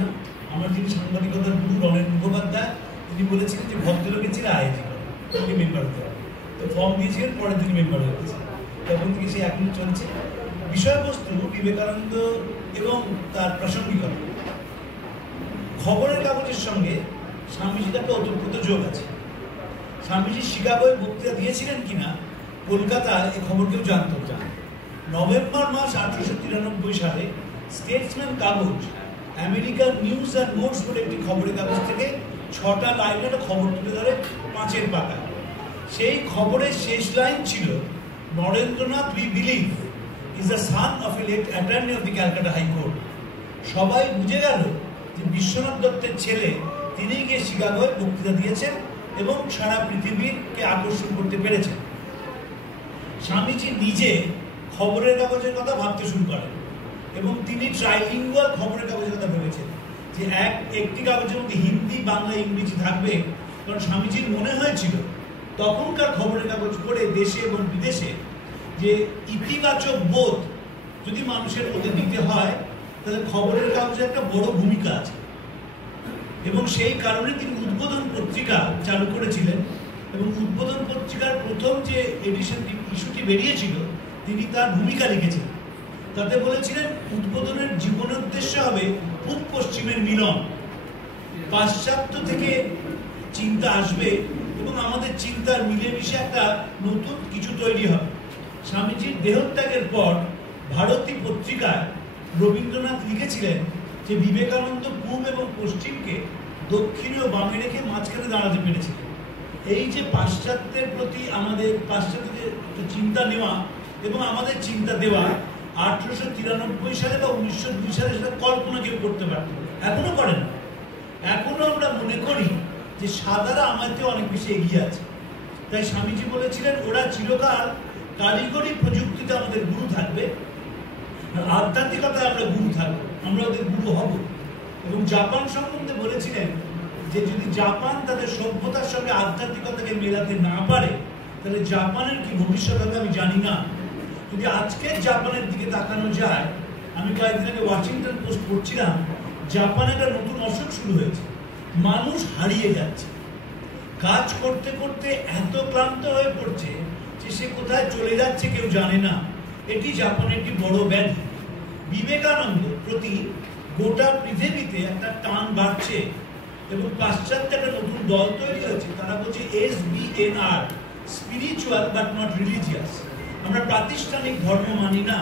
না। আমার যিনি সাংবাদিকতার গুরু রনেন মুখোপাধ্যায়, তিনি বলেছিলেন যে ভদ্রলোকের ছিল আইএজি তিনি মেম্বার হতে হবে। তো ফর্ম দিয়েছিলেন, পরে তিনি মেম্বার হয়ে গেছেন, তখন থেকে সে এখনই চলছে। বিষয়বস্তু বিবেকানন্দ এবং তার প্রাসঙ্গিকতা। খবরের কাগজের সঙ্গে স্বামীজির একটা ওতপ্রোত যোগ আছে। স্বামীজি শিকাগোয় বক্তৃতা দিয়েছিলেন কিনা কলকাতায় এই খবর কেউ জানত না। নভেম্বর মাস 1893 সালে স্টেটসম্যান কাগজ আমেরিকার নিউজ অ্যান্ড নোটস বলে একটি খবরের কাগজ থেকে 6টা লাইনের একটা খবর তুলে ধরে 5 পাতায়। সেই খবরের শেষ লাইন ছিল, Narendranath we believe is the son of a late attorney of the Calcutta high court. সবাই বুঝে গেল যে বিশ্বনাথ দত্তের ছেলে তিনি গিয়ে শিকাগোয় বক্তৃতা দিয়েছেন এবং সারা পৃথিবীকে আকর্ষণ করতে পেরেছেন। স্বামীজি নিজে খবরের কাগজের কথা ভাবতে শুরু করেন এবং তিনি ট্রাইলিঙ্গুয়াল খবরের কাগজের কথা ভেবেছেন যে একটি কাগজের মধ্যে হিন্দি, বাংলা, ইংরেজি থাকবে। কারণ স্বামীজির মনে হয়েছিল তখনকার খবরের কাগজ পড়ে দেশে এবং বিদেশে যে ইতিবাচক বোধ যদি মানুষের মধ্যে দিতে হয় তাহলে খবরের কাগজে একটা বড় ভূমিকা আছে। এবং সেই কারণে তিনি উদ্বোধন পত্রিকা চালু করেছিলেন এবং উদ্বোধন পত্রিকার প্রথম যে ইস্যুটি বেরিয়েছিল তিনি তার ভূমিকা লিখেছেন। তাতে বলেছিলেন উদ্বোধনের জীবনোদ্দেশ্য হবে পূব পশ্চিমের মিলন, পাশ্চাত্য থেকে চিন্তা আসবে এবং আমাদের চিন্তার মিলেমিশে একটা নতুন কিছু তৈরি হবে। স্বামীজির দেহত্যাগের পর ভারতী পত্রিকায় রবীন্দ্রনাথ লিখেছিলেন যে বিবেকানন্দ পূব এবং পশ্চিমকে দক্ষিণে ও বামে রেখে মাঝখানে দাঁড়াতে পেরেছিলেন। এই যে পাশ্চাত্যের প্রতি আমাদের পাশ্চাত্যের চিন্তা নেওয়া এবং আমাদের চিন্তা দেওয়া 1893 সালে বা 1902 সালে সেটা কল্পনা কেউ করতে পারত, এখনো করে না। এখনো আমরা মনে করি যে সাদারা আমাদের অনেক বেশি এগিয়ে আছে। তাই স্বামীজি বলেছিলেন ওরা চিরকাল কারিগরি প্রযুক্তিতে আমাদের গুরু থাকবে, আর আধ্যাত্মিকতায় আমরা গুরু থাকবো, আমরা ওদের গুরু হব। এবং জাপান সম্বন্ধে বলেছিলেন যে যদি জাপান তাদের সভ্যতার সঙ্গে আধ্যাত্মিকতাকে মেলাতে না পারে তাহলে জাপানের কি ভবিষ্যৎ হবে আমি জানি না। যদি আজকের জাপানের দিকে তাকানো যায়, আমি কয়েকদিন আগে ওয়াশিংটন পোস্ট পড়ছিলাম, জাপানে একটা নতুন অসুখ শুরু হয়েছে, মানুষ হারিয়ে যাচ্ছে, কাজ করতে করতে এত ক্লান্ত হয়ে পড়ছে যে সে কোথায় চলে যাচ্ছে কেউ জানে না। এটি জাপানের একটি বড় ব্যাধি। বিবেকানন্দ প্রতি গোটা পৃথিবীতে একটা টান বাড়ছে এবং পাশ্চাত্যে একটা নতুন দল তৈরি হয়েছে, তারা বলছে SBNR, spiritual but not religious. আমরা প্রাতিষ্ঠানিক ধর্ম মানি না,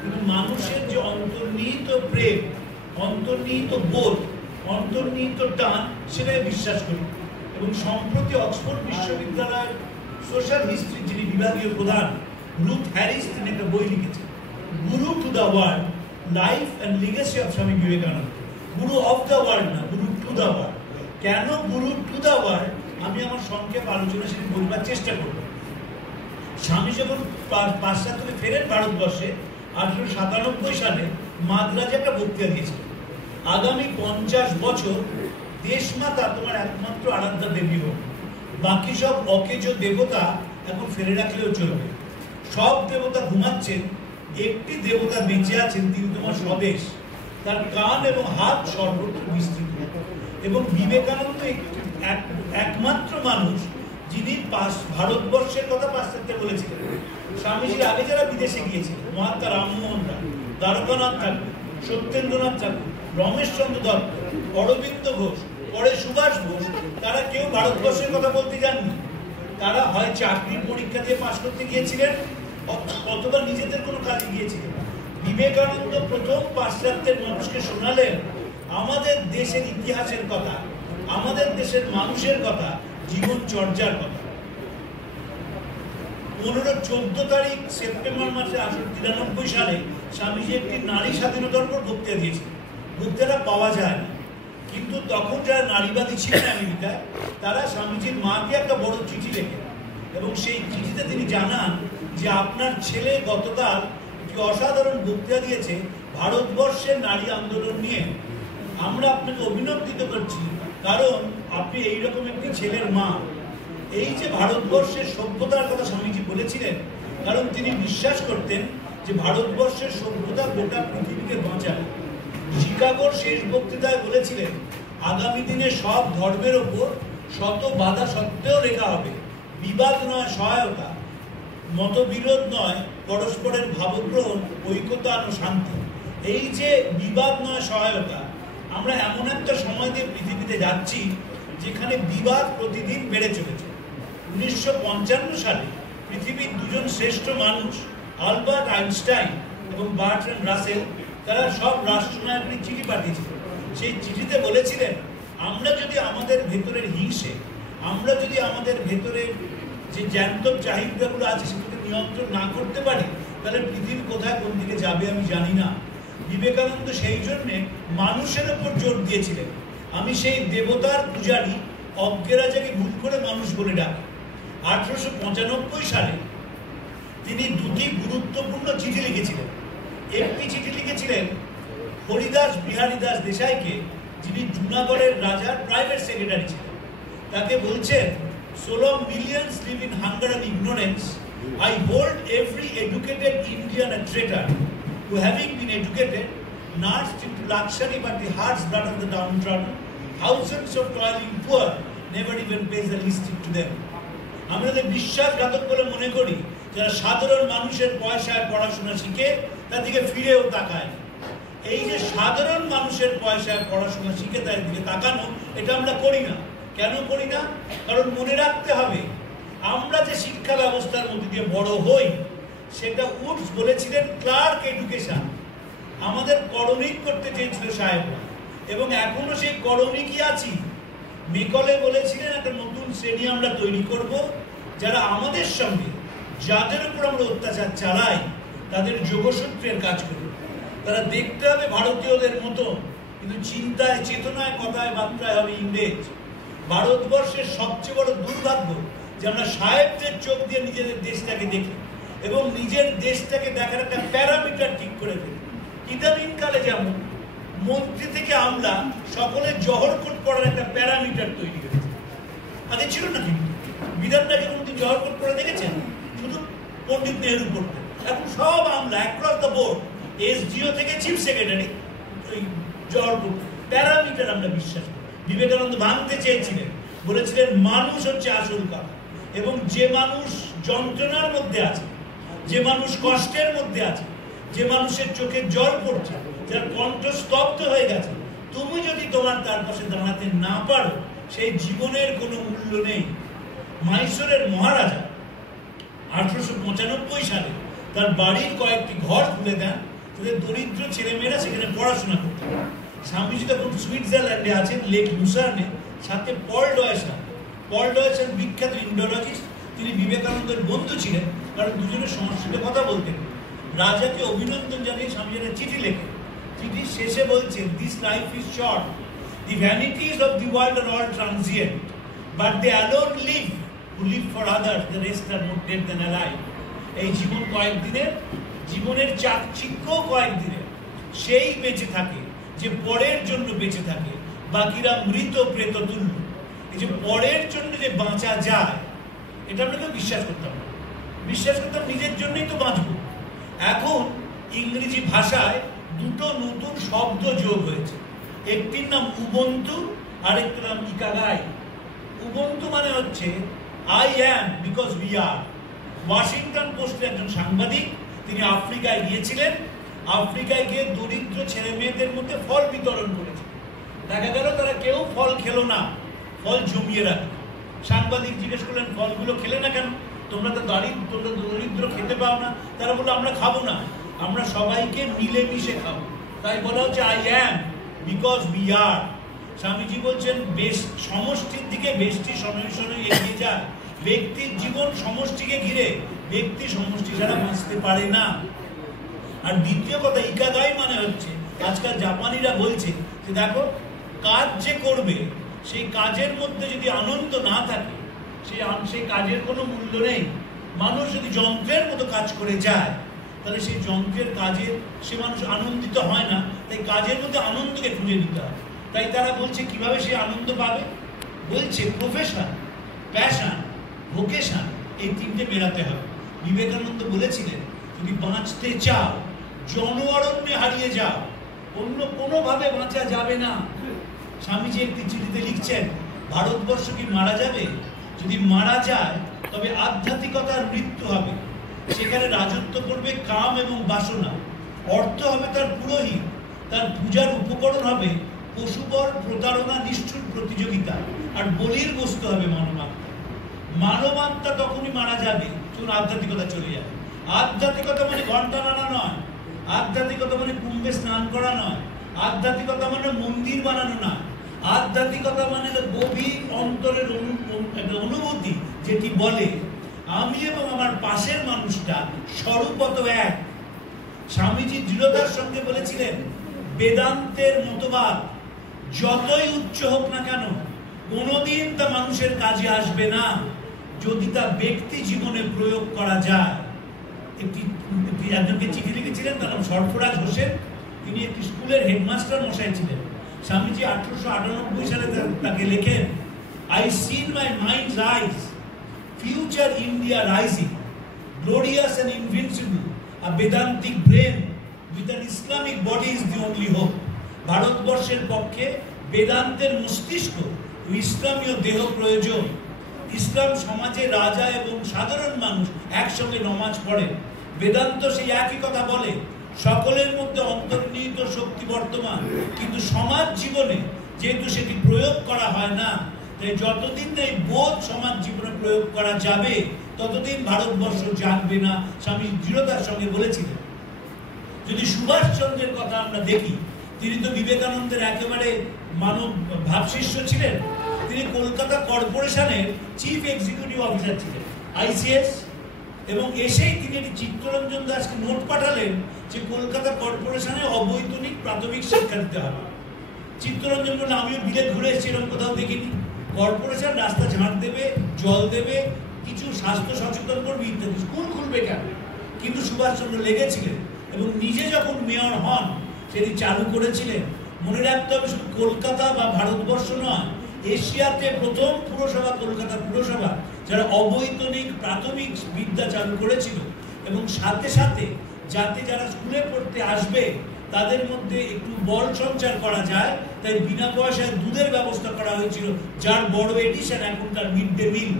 কিন্তু মানুষের যে অন্তর্নিহিত প্রেম, অন্তর্নিহিত বোধ, অন্তর্নিহিত টান সেটাই বিশ্বাস করি। এবং সম্প্রতি অক্সফোর্ড বিশ্ববিদ্যালয়ের সোশ্যাল হিস্ট্রি যিনি বিভাগীয় প্রধান রুথ হ্যারিস, তিনি একটা বই লিখেছেন, গুরু to the world, life and legacy of Swami Vivekananda. Guru of the world না, গুরু টু দ্য ওয়ার্ল্ড। কেন গুরু টু দ্য ওয়ার্ল্ড আমি আমার সংক্ষেপ আলোচনা সেটি বলবার চেষ্টা করব। স্বামী যখন পাশ্চাত্যে ফেরেন ভারতবর্ষে 1897 সালে মাদ্রাজে একটা বক্তৃতা দিয়েছিল, আগামী 50 বছর দেশমাতা তোমার একমাত্র আরাধ্যা দেবী হোক, বাকি সব অকেজ দেবতা এখন ফেলে রাখলেও চলবে। সব দেবতা ঘুমাচ্ছেন, একটি দেবতা বেঁচে আছেন, তিনি তোমার স্বদেশ, তার কান এবং হাত সর্বত্র বিস্তৃত। এবং বিবেকানন্দ একমাত্র মানুষ যিনি ভারতবর্ষের কথা পাশ্চাত্যে বলেছিলেন। স্বামীজির আগে যারা বিদেশে গিয়েছিলেন, মহাত্মা রামমোহন রায়, দ্বারকানাথ ঠাকুর, সত্যেন্দ্রনাথ ঠাকুর, রমেশচন্দ্র দত্ত, অরবিন্দ ঘোষ, পরে সুভাষ ঘোষ, তারা কেউ ভারতবর্ষের কথা বলতে যাননি। তারা হয় চাকরির পরীক্ষা দিয়ে পাশ করতে গিয়েছিলেন অথবা নিজেদের কোনো কাজে গিয়েছিলেন। বিবেকানন্দ প্রথম পাশ্চাত্যের মানুষকে শোনালেন আমাদের দেশের ইতিহাসের কথা, আমাদের দেশের মানুষের কথা, জীবন চর্যার কথা। 14 তারিখ সেপ্টেম্বর মাসে 1893 সালে স্বামীজি একটি নারী স্বাধীনতার উপর বক্তৃতা দিয়েছিলেন। বক্তৃতা পাওয়া যায় না, কিন্তু তখন যারা নারীবাদী ছিলেন আমেরিকায়, তারা স্বামীজির মাকে একটা বড় চিঠি লেখেন এবং সেই চিঠিতে তিনি জানান যে আপনার ছেলে গতকাল একটি অসাধারণ বক্তৃতা দিয়েছে ভারতবর্ষের নারী আন্দোলন নিয়ে। আমরা আপনাকে অভিনন্দিত করছি, কারণ আপনি এইরকম একটি ছেলের মা। এই যে ভারতবর্ষের সভ্যতার কথা স্বামীজি বলেছিলেন, কারণ তিনি বিশ্বাস করতেন যে ভারতবর্ষের সভ্যতা গোটা পৃথিবীকে বাঁচাবে। শিকাগোর শেষ বক্তৃতায় বলেছিলেন, আগামী দিনে সব ধর্মের ওপর শত বাধা সত্ত্বেও লেখা হবে বিবাদ নয় সহায়তা, মতবিরোধ নয় পরস্পরের ভাবগ্রহণ, ঐক্যতা ও শান্তি। এই যে বিবাদ নয় সহায়তা, আমরা এমন একটা সময় দিয়ে পৃথিবীতে যাচ্ছি যেখানে বিবাদ প্রতিদিন বেড়ে চলেছে। 1955 সালে পৃথিবীর দুজন শ্রেষ্ঠ মানুষ আলবার্ট আইনস্টাইন এবং বার্ট্রান্ড রাসেল, তারা সব রাষ্ট্রনায়কদের চিঠি পাঠিয়েছিলেন। সেই চিঠিতে বলেছিলেন, আমরা যদি আমাদের ভেতরের হিংসে, আমরা যদি আমাদের ভেতরের যে জ্যান্ত চাহিদাগুলো আছে সেগুলোকে নিয়ন্ত্রণ না করতে পারি, তাহলে পৃথিবী কোথায় কোন দিকে যাবে আমি জানি না। বিবেকানন্দ সেই জন্যে মানুষের উপর জোর দিয়েছিলেন। আমি সেই দেবতার পূজারী, অজ্ঞেরা যাকে ভুল করে মানুষ বলে ডাকে। 1895 সালে তিনি দুটি গুরুত্বপূর্ণ চিঠি লিখেছিলেন। একটি চিঠি লিখেছিলেন হরিদাস বিহারী দাস দেশাইকে, যিনি জুনাগড়ের রাজার প্রাইভেট সেক্রেটারি ছিলেন। তাকে বলছেন, so long millions live in hunger and ignorance, I hold every educated Indian a traitor, who having been educated, nursed into luxury but the heart's blood of the downtrodden, thousands of toiling poor, never even pays the least to them. আমরা বিশ্বাসঘাতক বলে মনে করি যারা সাধারণ মানুষের পয়সায় পড়াশোনা শিখে তার দিকে ফিরেও তাকায়। এই যে সাধারণ মানুষের পয়সায় পড়াশোনা শিখে তার দিকে তাকানো, এটা আমরা করি না। কেন করি না? কারণ মনে রাখতে হবে, আমরা যে শিক্ষা ব্যবস্থার মধ্যে দিয়ে বড় হই সেটা উডস বলেছিলেন ক্লার্ক এডুকেশন। আমাদের করণিক করতে চেয়েছিল সাহেবরা, এবং এখনো সেই করণিকই আছি। মেকলে বলেছিলেন একটা নতুন শ্রেণী আমরা তৈরি করব, যারা আমাদের সঙ্গে যাদের উপর আমরা অত্যাচার চালাই তাদের যোগসূত্রের কাজ করবে। তারা দেখতে হবে ভারতীয়দের মতো, কিন্তু চিন্তায়, চেতনায়, কথায়, বার্তায় হবে ইংরেজ। ভারতবর্ষের সবচেয়ে বড় দুর্ভাগ্য যে আমরা সাহেবদের চোখ দিয়ে নিজেদের দেশটাকে দেখি এবং নিজের দেশটাকে দেখার একটা প্যারামিটার ঠিক করে ফেলি। ইদানিংকালে যেমন মন্ত্রী থেকে আমরা সকলে জহর কোট পড়ার একটা প্যারামিটার তৈরি করেছি। আগে ছিল না, কিন্তু বিধানটাকে কোনদিন জহর কোট পড়া দেখেছেন? শুধু পণ্ডিত নেহরু পড়তেন। এখন সব আমরা অ্যাক্রস দ্য বোর্ড, এসডিও থেকে চিফ সেক্রেটারি, ওই জহর কোট প্যারামিটার আমরা বিশ্বাস করি। বিবেকানন্দ ভাঙতে চেয়েছিলেন, বলেছিলেন মানুষ হচ্ছে আসল কথা, এবং যে মানুষ যন্ত্রণার মধ্যে আছে, যে মানুষ কষ্টের মধ্যে আছে, যে মানুষের চোখে জল পড়ছে, যার কণ্ঠ স্তব্ধ হয়ে গেছে, তুমি যদি তোমার তার পাশে দাঁড়াতে না পারো, সেই জীবনের কোনো মূল্য নেই। মাইসোরের মহারাজা 1895 সালে তার বাড়ির কয়েকটি ঘর খুলে দেন, তাদের দরিদ্র ছেলেমেয়েরা সেখানে পড়াশোনা করতে পারে। স্বামীজি তখন সুইজারল্যান্ডে আছেন, লেক লুসার্নে, সাথে পল ডয়েসন বিখ্যাত ইন্ডোলজিস্ট। তিনি বিবেকানন্দের বন্ধু ছিলেন, কারণ দুজনের সংস্কৃতে কথা বলতেন। রাজাকে অভিনন্দন জানিয়ে স্বামীজি একটা চিঠি লেখেন। চিঠির শেষে বলছেন, this life is short, the vanities of the world are all transient, but they alone live who live for others, the rest are more dead than alive. এই জীবন কয়েকদিনের, জীবনের চাকচিক্য কয়েকদিনের। সেই বেঁচে থাকে যে পরের জন্য বেঁচে থাকে, বাকিরা মৃত প্রেত তুল্য। এই যে পরের জন্য যে বাঁচা যায়, এটা আমরা কেউ বিশ্বাস করতাম না। বিশ্বাস করতাম নিজের জন্যই তো বাঁচবো। এখন ইংরেজি ভাষায় দুটো নতুন শব্দ যোগ হয়েছে। একটির নাম উবুন্টু, আরেকটির নাম ইকাগাই। উবুন্টু মানে হচ্ছে I am because we are. Washington পোস্টের একজন সাংবাদিক, তিনি আফ্রিকায় গিয়েছিলেন। আফ্রিকায় গিয়ে দরিদ্র ছেলে মেয়েদের মধ্যে ফল বিতরণ করেছে। দেখা গেল তারা কেউ ফল খেলো না, ফল জমিয়ে রাখে। সাংবাদিক জিজ্ঞেস করলেন, ফলগুলো খেলে না কেন? তোমরা তো দরিদ্র খেতে পাও না। তারা বললো, আমরা খাবো না, আমরা সবাইকে মিলেমিশে খাবো। তাই বলা হচ্ছে I am because we are. Swamiji বলছেন, সমষ্টির দিকে বেষ্টি সময় এগিয়ে যায়। ব্যক্তির জীবন সমষ্টিকে ঘিরে, ব্যক্তি সমষ্টি ছাড়া বাঁচতে পারে না। আর দ্বিতীয় কথা, ইকাগাই মানে হচ্ছে, আজকাল জাপানিরা বলছে যে দেখো, কাজ যে করবে সেই কাজের মধ্যে যদি আনন্দ না থাকে, সেই কাজের কোনো মূল্য নেই। মানুষ যদি যন্ত্রের মতো কাজ করে যায়, তাহলে সেই যন্ত্রের কাজে সে মানুষ আনন্দিত হয় না। তাই কাজের মধ্যে আনন্দকে খুঁজে নিতে হয়। তাই তারা বলছে কিভাবে সে আনন্দ পাবে, বলছে প্রফেশন, প্যাশন, ভোকেশন, এই তিনটে মেলাতে হবে। বিবেকানন্দ বলেছিলেন, যদি বাঁচতে চাও জন অরণ্যে হারিয়ে যাও, অন্য কোনোভাবে বাঁচা যাবে না। স্বামীজি একটি চিঠিতে লিখছেন, ভারতবর্ষ কি মারা যাবে? যদি মারা যায় তবে আধ্যাত্মিকতার মৃত্যু হবে। সেখানে রাজত্ব করবে কাম এবং বাসনা। অর্থ হবে তার পুরোহিত, তার পূজার উপকরণ হবে পশুবর, প্রতারণা, নিষ্ঠুর প্রতিযোগিতা, আর বলির বস্তু হবে মানবাত্মা। মানবাত্মা তখনই মারা যাবে যখন আধ্যাত্মিকতা চলে যাবে। আধ্যাত্মিকতা মানে ঘন্টা নাড়া নয়, আধ্যাত্মিকতা মানে কুম্ভে স্নান করা নয়, আধ্যাত্মিকতা মানে মন্দির বানানো নয়, আধ্যাত্মিকতা মানে গভীর অন্তরের একটা অনুভূতি যেটি বলে আমি এবং আমার পাশের মানুষটা স্বরূপত এক। স্বামীজি দৃঢ়তার সঙ্গে বলেছিলেন, বেদান্তের মতবাদ যতই উচ্চ হোক না কেন কোনোদিন তা মানুষের কাজে আসবে না যদি তা ব্যক্তি জীবনে প্রয়োগ করা যায়। একজনকে চিঠি লিখেছিলেন, তার নাম সরফরাজ হোসেন। তিনি একটি স্কুলের হেডমাস্টার মশাই ছিলেন। স্বামীজি 1898 সালে তাকে লেখেন, I see in my mind's eyes future India rising, glorious and invincible. A Vedantic brain with an Islamic body is the only hope. ভারতবর্ষের পক্ষে বেদান্তের মস্তিষ্ক ও ইসলামীয় দেহ প্রয়োজন। ইসলাম সমাজে রাজা এবং সাধারণ মানুষ একসঙ্গে নমাজ পড়ে। বেদান্ত সেই একই কথা বলে, সকলের মধ্যে অন্তর্নিহিত শক্তি বর্তমান, কিন্তু সমাজ জীবনে যেহেতু সেটি প্রয়োগ করা হয় না, তাই যতদিন এই বোধ সমাজ জীবনে প্রয়োগ করা যাবে ততদিন ভারতবর্ষ জাগবে না। স্বামী দৃঢ়তার সঙ্গে বলেছিলেন। যদি সুভাষচন্দ্রের কথা আমরা দেখি, তিনি তো বিবেকানন্দের একেবারে মানব ভাবশিষ্য ছিলেন। তিনি কলকাতা কর্পোরেশনের চিফ এক্সিকিউটিভ অফিসার ছিলেন, ICS, এবং এসেই তিনি একটি চিত্তরঞ্জন দাসকে নোট পাঠালেন যে কলকাতা কর্পোরেশনে অবৈতনিক প্রাথমিক শিক্ষা দিতে হবে। চিত্তরঞ্জন বলল, আমিও বিলে ঘুরে এসেছি, এরকম কোথাও দেখিনি। কর্পোরেশন রাস্তা ঝাঁট দেবে, জল দেবে, কিছু স্বাস্থ্য সচেতন করবে ইত্যাদি, স্কুল খুলবে কেন? কিন্তু সুভাষচন্দ্র লেগেছিলেন এবং নিজে যখন মেয়র হন সেটি চালু করেছিলেন। মনে রাখতে হবে, শুধু কলকাতা বা ভারতবর্ষ নয়, এশিয়াতে প্রথম পুরসভা কলকাতা পুরসভা যারা অবৈতনিক প্রাথমিক বিদ্যা চালু করেছিল। এবং সাথে সাথে যাতে যারা স্কুলে পড়তে আসবে তাদের মধ্যে একটু বল সঞ্চার করা যায়, তাই বিনা পয়সায় দুধের ব্যবস্থা করা হয়েছিল, যার বড় এডিশন এখনকার মিড ডে মিল।